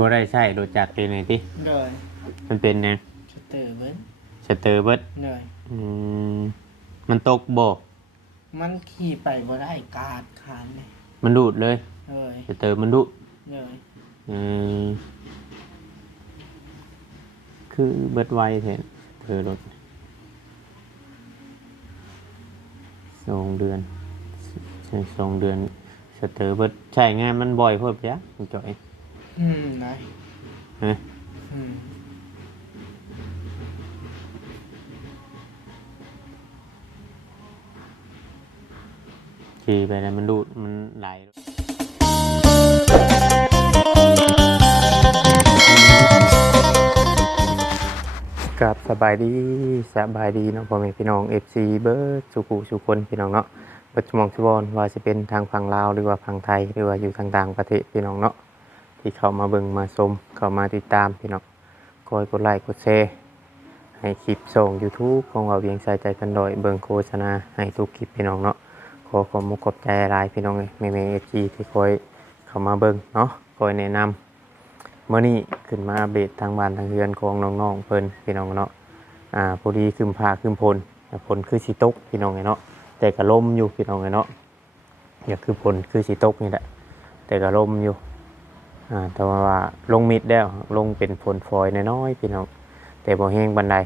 บ่ได้ใช้รถจักรเป็นไงติเลยมันเป็นไงสเตอร์เบิ้ลสเตอร์เบิดเลยอืมมันตกบ่มันขี่ไปบ่ได้กาดขานเลยมันดูดเลยเลยสเตอร์มันดูดเลยอืมคือเบิดไวแท้เธอรถ2 เดือนใช่2 เดือนสเตอร์เบิดใช้งานมันบ่อยโพดจ้ะคุณจ่อยไหนฮะอืมขี่ไปแล้วมันดูดมันไหลกับสบายดีเนาะพ่อแม่พี่น้อง FC เบิร์ดสุขุสุคนพี่น้องเนาะปัจจุบันชุบอนว่าจะเป็นทางฝั่งลาวหรือว่าฝั่งไทยหรือว่าอยู่ทางต่างประเทศพี่น้องเนาะที่เข้ามาเบิ่งมาชมเข้ามาติดตามพี่น้องคอยกดไลค์กดแชร์ให้คลิปส่ง YouTube ของเราเวียงใส่ใจกันดอยเบิ่งโฆษณาให้ทุกคลิปพี่น้องเนาะขอความขอบใจหลายพี่น้องแม่ๆ FC ที่คอยเข้ามาเบิ่งเนาะคอยแนะนำเมื่อนี้ขึ้นมาอัปเดตทางบ้านทางเรือนของน้องๆเพิ่นพี่น้องเนาะพอดีคืมพาคืมพลคือสิตกพี่น้องเนาะแต่ก็ลมอยู่พี่น้องเนาะอย่าคือพลคือสิตกนี่แหละแต่ก็ลมอยู่แต่ว่าลงมิดแล้วลงเป็นฝนฝอยน้อยๆพี่น้องแต่บ่แห้งบันได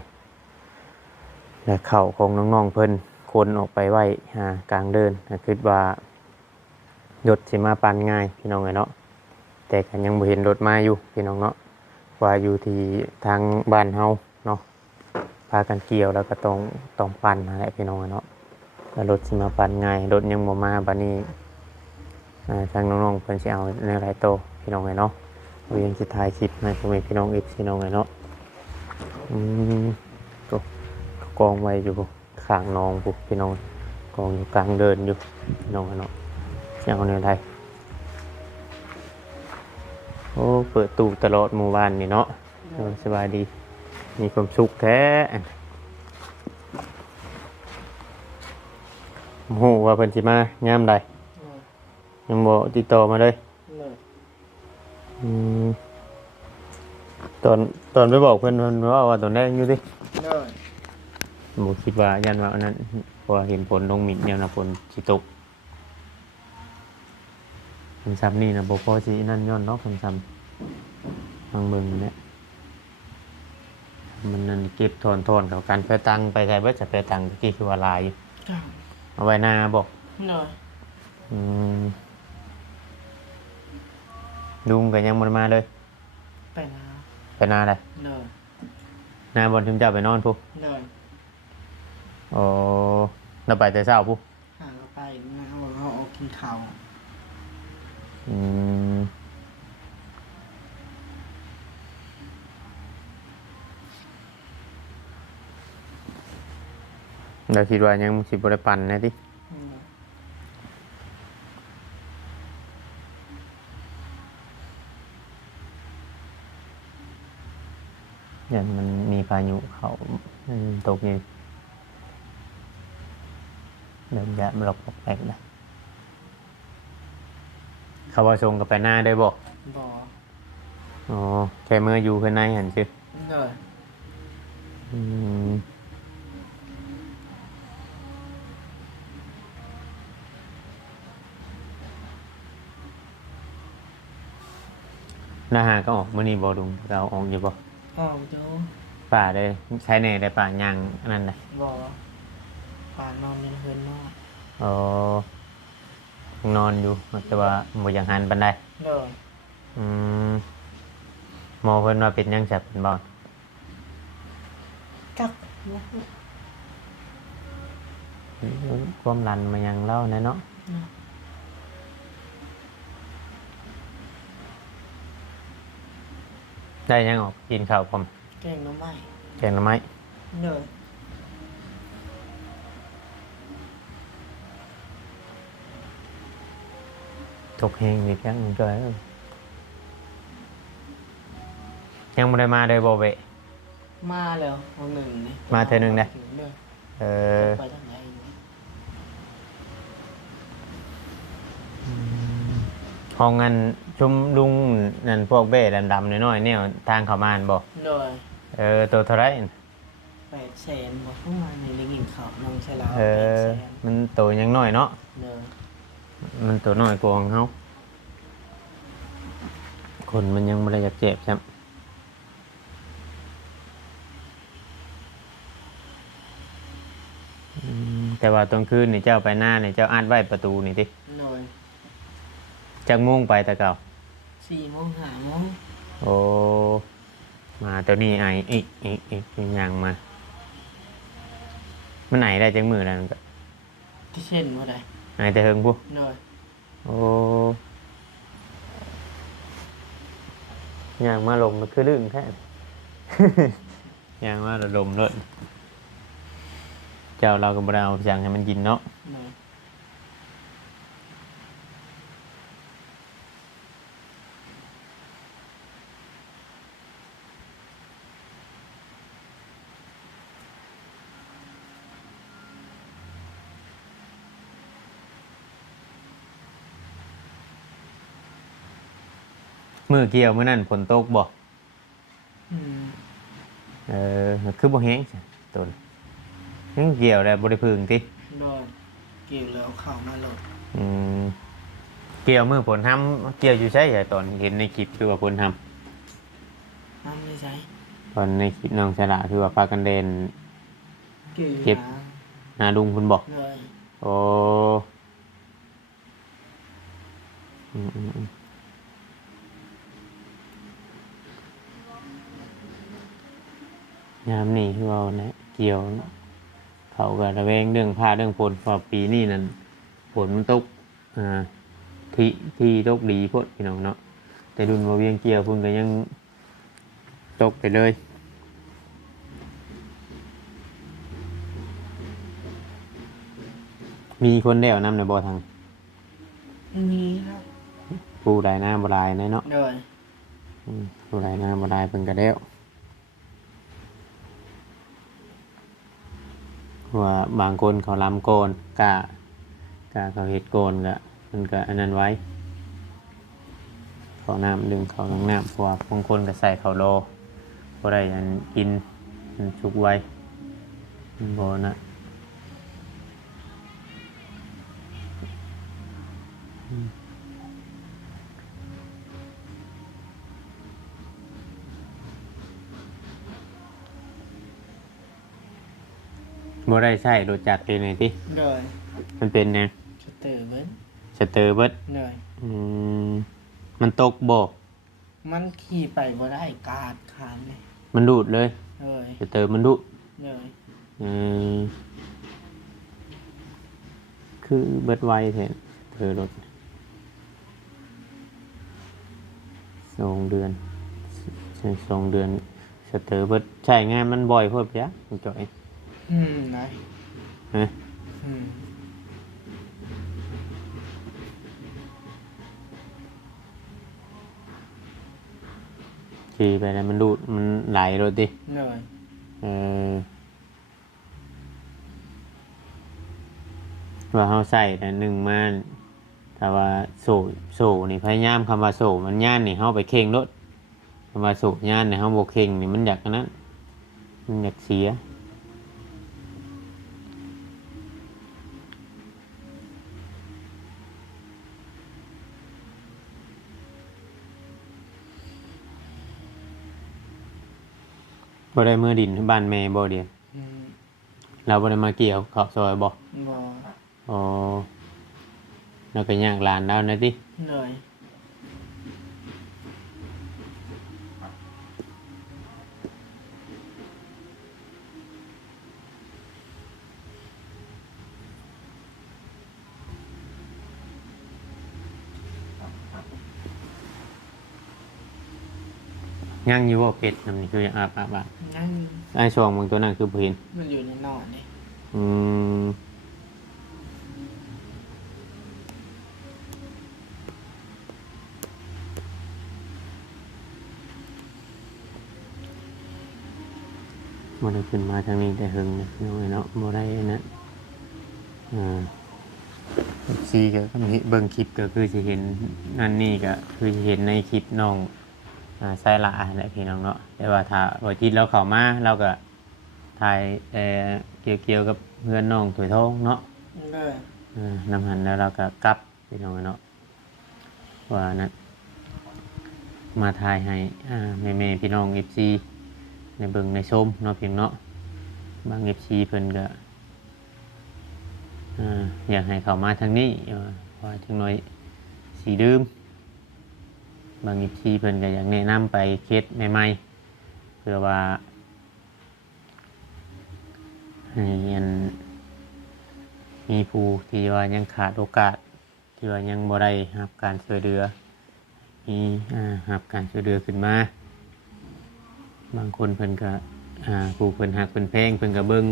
และเข่าของน้องๆเพิ่นคนออกไปไว้กลางเดินคิดว่ารถสิมาปานง่ายพี่น้องเนาะแต่ก็ยังบ่เห็นรถมาอยู่พี่น้องเนาะว่าอยู่ที่ทางบ้านเฮาเนาะพากันเกี่ยวแล้วก็ต้องปั่นนั่นแหละพี่น้องเนาะแล้วรถสิมาปั่นง่ายรถยังบ่มาบัดนี้ทางน้องๆเพิ่นสิเอาในหลายโตพี่น้องเนาะเวียนสิถ่ายคลิปให้พ่อแม่พี่น้อง FC พี่น้องเนาะก็กองไว้อยู่ข้างน้องปุ๊บพี่น้องกองอยู่กลางเดินอยู่พี่น้องเนาะสิเอาในใดโอ้เปิดตู้ตลอดหมู่บ้านนี่เนาะสบายดีมีความสุขแท้โหว่าเพิ่นสิมายามใดยังบ่ติดต่อมาเลยตอนไปบอกเพิ่นว่าตอนแรกอยู่ดิบ่คิดว่ายันว่าอันนั้นเพราะเห็นฝนลงมิดแนวน่ะฝนสิตกเพิ่นซ้ำนี่น่ะบ่พอสินั่นย้อนเนาะเพิ่นซ้ำทางเบิ่งเนี่ยมันนั่นเก็บทอนๆกับการไปตังไปไสเบิดจะไปตังตะกี้คือว่าหลายอยู่เอาไว้หน้าบ่อืมลุงก็ยังบ่มาเลยไปนาได้นาบ่ถึงจะไปนอนพุอ๋อแล้วไปแต่เช้าพุเราไปเราออกกินข้าวอืมเราคิดว่ายังสิบ่ได้ปั่นนะติอย่างมันมีพายุเขาตกอยู่เดินยะมันหลอกแปลกนะเขาว่าส่งกับไปหน้าได้บ่อ๋อแค่เมื่ออยู่ภายในหันชื่อหน้าหาก็ออกมื้อนี้บ่ดุงเราออกอยู่บ่ออกอยู่ป่าได้ใช้แน่ได้ป่าย่างนั่นได้บ่ป่านอนยังเพิ่นเนาะอ๋อนอนอยู่แต่ว่าบ่อยากหันปานใดหมอเพิ่นว่าเป็นหยังจับเพิ่นบ่จักความดันมายังเล่าแน่เนาะได้ยังออกกินข้าวพร้อมแกงหน่อไม้ตกแห้งนี่แค่มันก็ยังไม่ได้มาเลยโบเบะมาแล้วเอาหนึ่งนี่มาเธอหนึ่งได้ไปทางไหนห้องงาน ชุมลุงนั่นพวกเบ้ดำๆน้อยๆเนี่ยทางเขามาอันบ่ โดย ตัวเท่าไหร 800,000บ่ทั่วในได้กินข้าวน้องชะลาว800,000มันตัวยังน้อยเนาะ โดย มันตัวน้อยกว่าของเฮาคนมันยังบ่ได้อยากเจ็บครับแต่ว่าตอนคืนนี่เจ้าไปหน้านี่เจ้าอัดไว้ประตูนี่ติ โดย จักโมงไปแต่เก่า 4 โมง 5 โมง โอ้มาตัวนี้ไออีกอย่างมามันไหนได้จังมือแล้วมันก็ ที่เช่นบ่ได้ ไหนแต่เฮิงพุ โดย โอ้อย่างมาลมมันคือลึงแท้ อย่างมาลมเลยเจ้าเราก็บ่ได้เอาอย่างให้มันกินเนาะ โดย มือเกี่ยวมื้อนั้นฝนตกบ่ อืม คือบ่แห้งจ้ะต้นยังเกี่ยวได้บ่ได้พึ่งติ โดยเกี่ยวแล้วเข้ามาโหลด อืมเกี่ยวมือผลทำเกี่ยวอยู่ใช่ใช่ตอนเห็นในคลิปคือว่าผลท น้ำไม่ใช่ ำตอนในคลิปน้องฉลาคือว่าพากันเดิน เกี่ยว เก็บ หาลุงคุณบอก โดย โอ้อืมยามนี่คือว่านะเกี่ยว เขาก็ระแวงเรื่องผ้าเรื่องฝนเพอปีนี้นั่นฝนมันตกอ่าที่ตกดีพดพี่น้องเนาะแต่ดุนมาเวียงเกี่ยวพุ่นก็ยังตกไปเลยมีคนเดียวนำในบ่อทาง มีครับ ผู้ใดหน้าบ่ลายเนาะ โดย ผู้ใดหน้าบ่ลายเพิ่นก็แล้วว่าบางคนเขาลำโกนกะเขาเฮ็ดโกนก็มันก็อันนั้นไว้เขาน้ำดึงเขาลงน้ำเพราะว่าบางคนก็ใส่เขาโลบ่ได้อันกินมันชุกไว้บ่นะบ่ได้ใช้รถจักรเป็นไงติ โดย มันเป็นไง สเตอร์เบิ้ล สเตอร์เบิด โดย อืมมันตกบ่ มันขี่ไปบ่ได้กาดขานเลย มันดูดเลย โดย สเตอร์มันดูด โดย อืมคือเบิดไวแท้เธอรถ2 เดือนใช่2 เดือนสเตอร์เบิดใช้งานมันบ่อยโพดปะคุณจ่อย ได้ ฮะ อืม ขี่ไปแล้วมันดูดมันไหลรถดิ โดย เออว่าเฮาใส่แต่หนึ่งมาถ้าว่าโซ่นี่พยายามคำว่าโซ่มันย่านนี่เฮาไปเข่งรถคำว่าโซ่ย่านนี่เฮาบ่เข่งนี่มันอยากอันนั้นมันอยากเสียบ่ได้มือดินบ้านแม่บ่เดียว อืม เราบ่ได้มาเกี่ยวขอบซอยบ่ บ่ อ๋อเราก็ย่างหลานแล้วนะติ โดย ย่างอยู่บ่เป็ดนำนี่คืออาบ นั่ง ไอ้ช่วงมึงตัวนั้นคือบ่เห็น มันอยู่ในนอนนี่ อืมบ่ได้ขึ้นมาทางนี้แต่หึงนะน้อยเนาะบ่ได้อันนะอ่า ซีก็เบิ่งคลิปก็คือสิเห็นนั่นนี่ก็คือสิเห็นในคลิปน้องไซละแหละพี่น้องเนาะแต่ว่าถ้าบ่จิตเราเข้ามาเราก็ถ่ายเกี่ยวกับเพื่อนน้องถวยทองเนาะ เลย นำหันแล้วเราก็กลับพี่น้องเนาะว่านั้นมาถ่ายให้แม่ๆพี่น้อง FC ในเบิ่งในชมเนาะเพียงเนาะบาง FC เพิ่นก็อยากให้เข้ามาทางนี้ว่าจังน้อยสีดื่มบาง FC เพิ่นก็อยากแนะนำไปเคสใหม่ๆเพื่อว่าให้อันมีผู้ที่ว่ายังขาดโอกาสที่ว่ายังบ่ได้รับการช่วยเหลือมีรับการช่วยเหลือขึ้นมาบางคนเพิ่นก็ผู้เพิ่นหักเพิ่นแพงเพิ่นก็เบิ่ง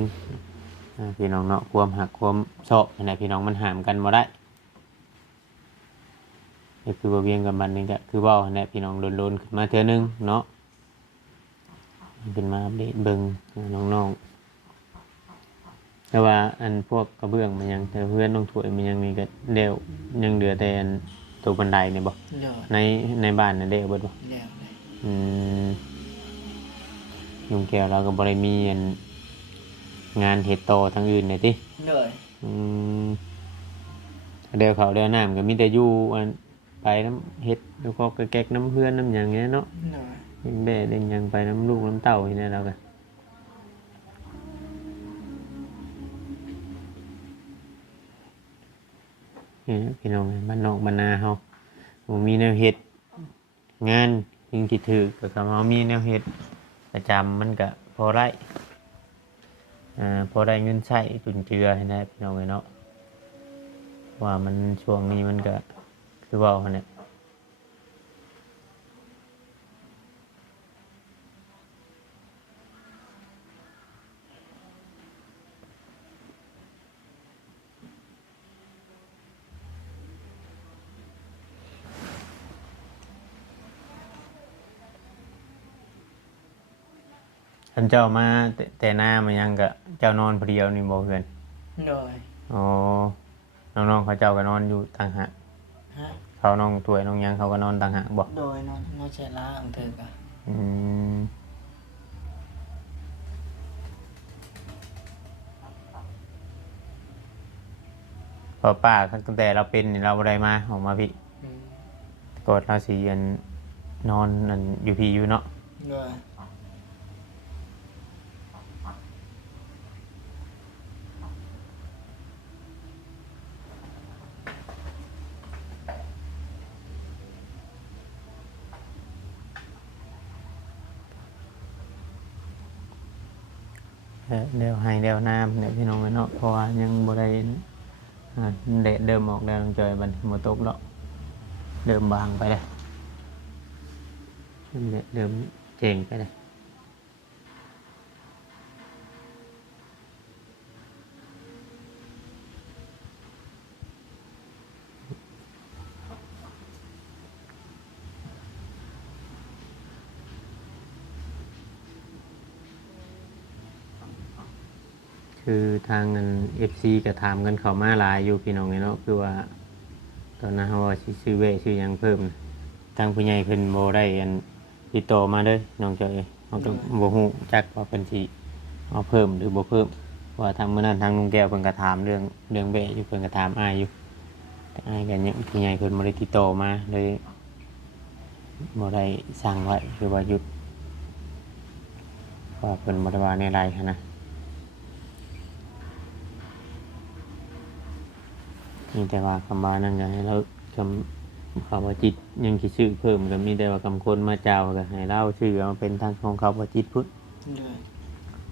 พี่น้องเนาะความหักความชอบนั่นแหละพี่น้องมันห้ามกันบ่ได้ก็คือว่าเวียงกับมันนี่ก็คือเว้านั่นแหละพี่น้องโลนๆขึ้นมาเทื่อนึงเนาะขึ้นมาอัปเดตเบิ่งน้องๆแต่ว่าอันพวกกระเบื้องมันยังแต่เพื่อนน้องถ้วยมันยังมีก็เดี่ยวยังเหลือแต่อันตัวบันไดนี่บ่ เลย ในบ้านน่ะเดี่ยวเบิดบ่ แล้วเลย อืมลุงแก้วเราก็บ่ได้มีอันงานเฮ็ดต่อทางอื่นเลยติ เลย อืมเดี๋ยวเขาเดี๋ยวน้ำก็มีแต่อยู่อันไปน้ำเฮ็ดแล้วก็แก๊กน้ำเพื่อนน้ำหยังเงี้ยเนาะ เลย เลี้ยงแบ่เลี้ยงหยังไปน้ำลูกน้ำเต้าอย่างนี้เราก็นี่พี่น้องบ้านนอกบ้านนาเฮาบ่มีแนวเฮ็ดงานยิงที่ถือก็เฮามีแนวเฮ็ดประจำมันก็พอได้พอได้เงินใช้จุนเจือให้นะพี่น้องเนาะว่ามันช่วงนี้มันก็คือเว่าหั่นแหละท่านเจ้ามาแต่หน้ามันยังก็เจ้านอนผู้เดียวนี่บ่เพื่อน เลย อ๋อน้องๆเขาเจ้าก็นอนอยู่ต่างหาก ฮะ เขาน้องถวยน้องหยังเขาก็นอนต่างหากบ่ โดยน้องใช้ล้าของเธอกะ อืมพอป้าตั้งแต่เราเป็นนี่เราบ่ได้มาออกมาพี่ อืม กดเราสิอันนอนอันอยู่พี่อยู่เนาะ เลย เดี๋ยวให้เดี๋ยวน้ำเนี่ยพี่น้องเนาะเพราะว่ายังบ่ได้แดดเดิมออกแล้วน้องจอยบัดนบ่ตกแล้วเดิมบางไปเลยเนี่ยเดิมเจ๋งไปเลยคือทางเงิน FC ก็ถามกันเข้ามาหลายอยู่พี่น้องเนาะคือว่าตอนนั้นเขาว่าสิซื้อเวซื้อหยังเพิ่มทางผู้ใหญ่เพิ่นบ่ได้อันติดต่อมาเด้อน้องจอยเขาก็บ่ฮู้จักว่าเพิ่นสิเอาเพิ่มหรือบ่เพิ่มเพราะว่าทางมื้อนั้นทางลุงแก้วเพิ่นก็ถามเรื่องเวอยู่เพิ่นก็ถามอ้ายอยู่แต่อ้ายก็ยังผู้ใหญ่เพิ่นบ่ได้ติดต่อมาเลยบ่ได้สั่งไว้หรือว่าหยุดเพราะว่าเพิ่นบ่ได้ว่าในไลน์หั้นนะ มีแต่ว่าคำว่านั่นก็ให้เราคำเขาว่าจิตยังคิดชื่อเพิ่มก็มีแต่ว่าคำคนมาเจ้าก็ให้เราชื่อเอาเป็นทางของเขาว่าจิตพุทธ เลย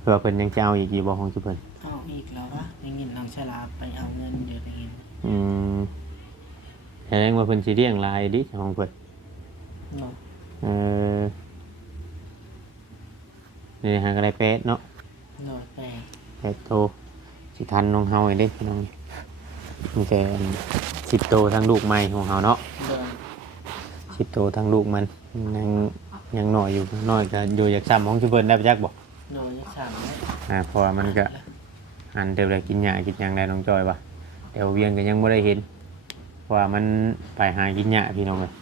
เพื่อเป็นยังเจ้าอีกกี่บ่ของจุเพิ่น เอาอีกแล้ววะได้ยินน้องใช้ล้าไปเอาเงินเดี๋ยวได้ยิน อืมแสดงว่าเพิ่นสิเลี้ยงหลายดิของเพิ่น เนาะ เออนี่หาก็ได้เป็ดเนาะ เนาะแต่ เป็ดโตสิทันน้องเฮาอีกเด้พี่น้องมีแต่10โตทั้งลูกใหม่ของเฮาเนาะ เลย 10โตทั้งลูกมันยังยังน้อยอยู่น้อยก็อยู่อยากซ้ำของจุเพิ่นได้ไปจักบ่ โดยจะสั่งเลย เพราะว่ามันก็อันเดียวเลยกินหญ้ากินหยังได้น้องจอยปะ แถวเวียงก็ยังบ่ได้เห็นเพราะว่ามันไปหากินหญ้าพี่น้องเอ้ย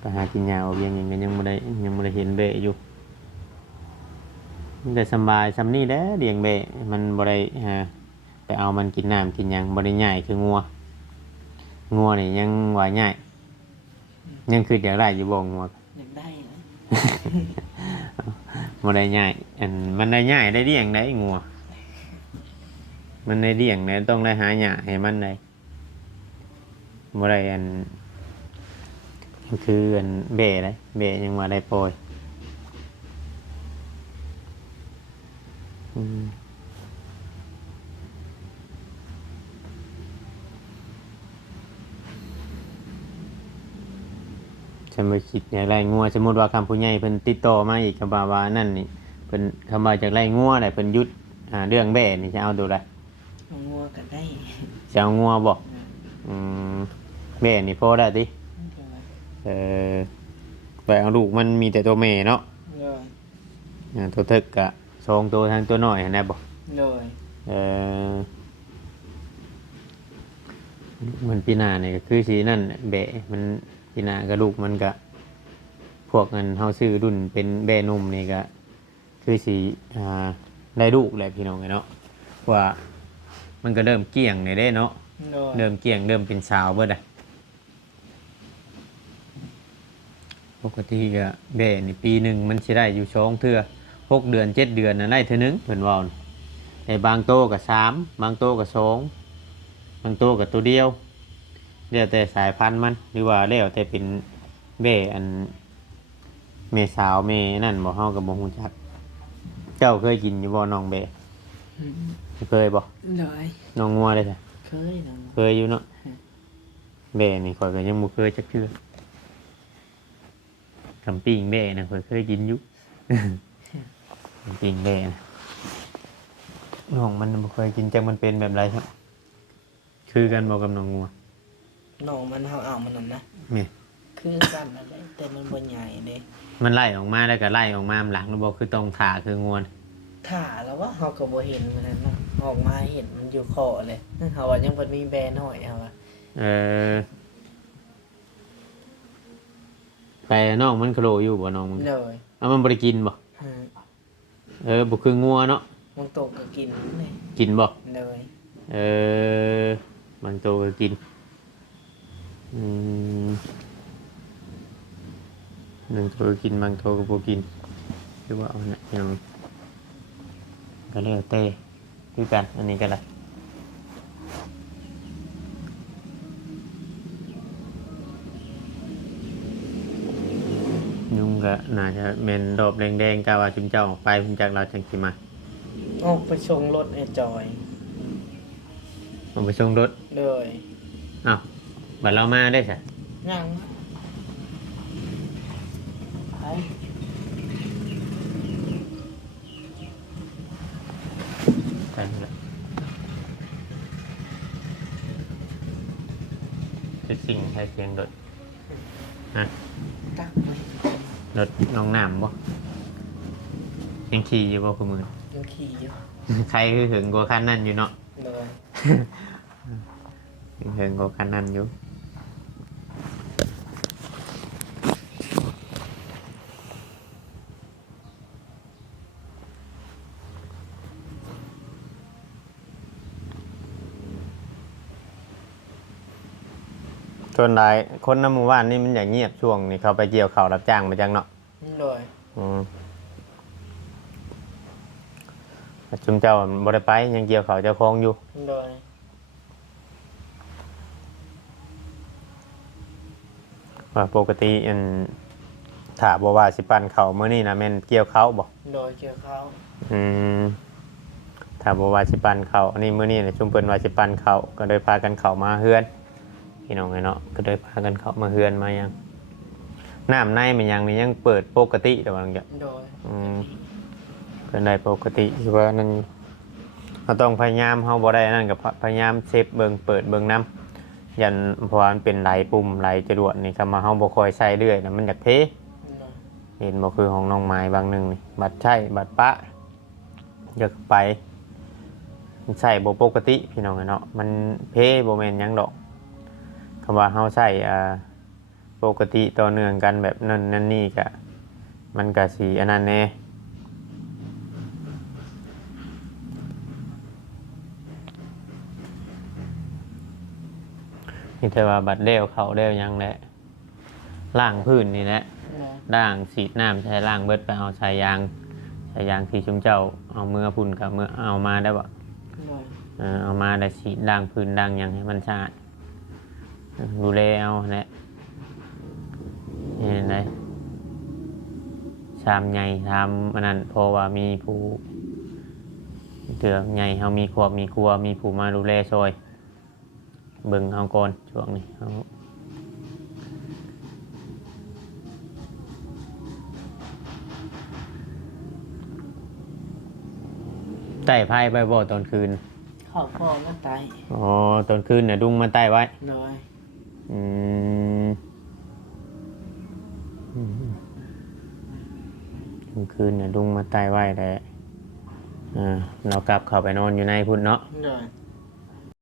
ไปหากินหญ้าเอาเวียงยังบ่ได้เห็นเบะอยู่มันก็สำบายซำนี้แหละเลี้ยงเบะมันบ่ได้ไปเอามันกินน้ำกินหยังบ่ได้ใหญ่คืองัวนี่ยังว่าใหญ่ยังคืออยากได้อยู่บ่งัว อยากได้นะ มันได้ง่ายอันมันได้ง่ายได้เลี้ยงได้งัวมันได้เลี้ยงได้ต้องได้หาหญ้าให้มันได้บ่ได้อันคืออันเบ้ได้เบ้ยังว่าได้ปล่อยอืมฉันไปคิดอยากได้งัวสมมุติว่าคำผู้ใหญ่เพิ่นติดต่อมาอีกก็ว่านั่นนี่เพิ่นคำว่าจากได้งัวได้เพิ่นหยุดเรื่องแบ้นี่จะเอาตัวใด เอางัวก็ได้ จะเอางัวบ่ นะ อืมแม่นี่พอได้ติ เดี๋ยวนะ เออไปเอาลูกมันมีแต่ตัวแม่เนาะ เลย ตัวเทิกกะสองตัวทั้งตัวน้อยเห็นได้บ่ เลย เออมันปีหน้าเนี่ยก็คือสีนั่นแหละแบะมันปีหน้ากระดูกมันก็พวกเงินเฮาซื้อรุ่นเป็นแบะนุ่มนี่ก็คือสีได้ลูกแหละพี่น้องเนาะว่ามันก็เริ่มเกี่ยงในได้เนาะ เลย เริ่มเกี่ยงเริ่มเป็นสาวเบิดอะปกติก็แบะนี่ปีหนึ่งมันสิได้อยู่สองเทื่อ6 เดือน7 เดือนน่ะได้เทื่อนึงเพิ่นว่าน่ะแต่บางโตก็3บางโตก็2บางโตก็ตัวเดียวแล้วแต่สายพันธุ์มันหรือว่าแล้วแต่เป็นแบะอันแม่สาวแม่นั่นบ่เฮาก็บ่ฮู้จักเจ้าเคยกินอยู่บ่น้องแบะ อืม เคยบ่ เลย น้องงัวได้จ้ะ เคยนะ เคยอยู่เนาะแบะนี่ข่อยก็ยังบ่เคยจักเทื่อคำปิ้งแบะนะข่อยเคยกินอยู่ คำปิ้งแบะนะน้องมันบ่เคยกินจักมันเป็นแบบไรครับคือกันบ่กับน้องงัว น้องมันเอามันนั่นนะ นี่ คือกันอะไรแต่มันบ่ใหญ่เด้ มันไล่ออกมาแล้วก็ไล่ออกมาหลังแล้วบ่คือต้องถ่าคืองวน ถ้าแล้วว่าเฮาก็บ่เห็นมันนั่นเนาะออกมาเห็นมันอยู่คอเลยเฮาว่ายังเพิ่นมีแบรนด์หน่อยเอาว่า เออไปน้องมันโคลอยู่บ่น้องมัน เลย เอามันบ่ได้กินบ่ อืม บ่คืองัวเนาะ บางโตก็กินเลย กินบ่ เลย เออบางตัวก็กินอืมบางตัวก็กินบางตัวก็บ่กินหรือว่าเอาเนี่ยยังก็แล้วแต่คือกันอันนี้ก็ได้ยุงก็น่าจะแม่นดอกแดงๆกะว่าจุมเจ้าออกไปพุ่นจากเราจังสิมา ออกไปชงรถไอ้จอย เอาไปส่งรถ เลย อ้าวบัดเรามาได้ใช่ ยังไป ไปเลยจะสิ่งใช้เสียงรถฮะ ตักเลย รถน้องน้ำบ่ยังขี่อยู่บ่คุณมือ ยังขี่อยู่ ใครคือถึงกว่าคันนั้นอยู่เนาะ เลย ถึงกว่าคันนั้นอยู่ส่วนหลายคนในหมู่บ้านนี่มันอย่างเงียบช่วงนี้เขาไปเกี่ยวข้าวรับจ้างมาจังเนาะ เลย อืมจุมเจ้าบ่ได้ไปยังเกี่ยวข้าวเจ้าของอยู่ เลย ว่าปกติอันถ้าบ่ว่าสิปั่นข้าวมื้อนี้นะแม่นเกี่ยวข้าวบ่ โดยเกี่ยวเขา อืมถ้าบอกว่าสิปันเขาอันนี้มื้อนี้เนี่ยชุมเพิ่นว่าสิปันเขาก็เลยพากันเข้ามาเฮือนพี่น้องไงเนาะก็เลยพากันเข้ามาเฮือนมายังน้ำในมันยังนี่ยังเปิดปกติแต่ว่าอย่างเงี้ย โดย เพิ่นได้ปกติคือว่านั่นเราต้องพยายามเฮาบ่ได้นั่นก็พยายามเซฟเบิ่งเปิดเบิ่งน้ำยันเพราะว่ามันเป็นไหลปุ่มไหลจรวดนี่ก็มาเฮาบ่ค่อยใช้เรื่อยนะมันอยากเท โดย เห็นบ่คือของน้องไม้บางหนึงนี่บัดใช้บัดปะอยากไป ใส่บ่ปกติพี่น้องเนาะมันเพบ่แม่นหยังดอกคำว่าเฮาใส่ปกติต่อเนื่องกันแบบนั้นนั่นนี่ก็มันก็สิอันนั้นแน่นี่แต่ว่าบัดแล้วเขาแล้วยังแหละล้างพื้นนี่แหละล้างสีดน้ำใช้ล้างเบิดไปเอาสายยางที่ชุมเจ้าเอามือพุ่นกับมือเอามาได้บ่เอามาได้สีดล้างพื้นล้างหยังให้มันสะอาดดูแลเอาแหละนี่ไงชามใหญ่ทำอันนั้นเพราะว่ามีผู้เตือใหญ่เฮามีครอบมีครัวมีผู้มาดูแลซอยเบิ่งเอาก่อนช่วงนี้เอาใต้ไพ่ไปบ่ตอนคืน เข้าพ่อมาตาย อ๋อตอนคืนเนี่ยดุงมาใต้ไว้ น้อย อืมกลางคืนเนี่ยดุงมาใต้ไว้แหละเรากลับเข้าไปนอนอยู่ในพุ่นเนาะ น้อย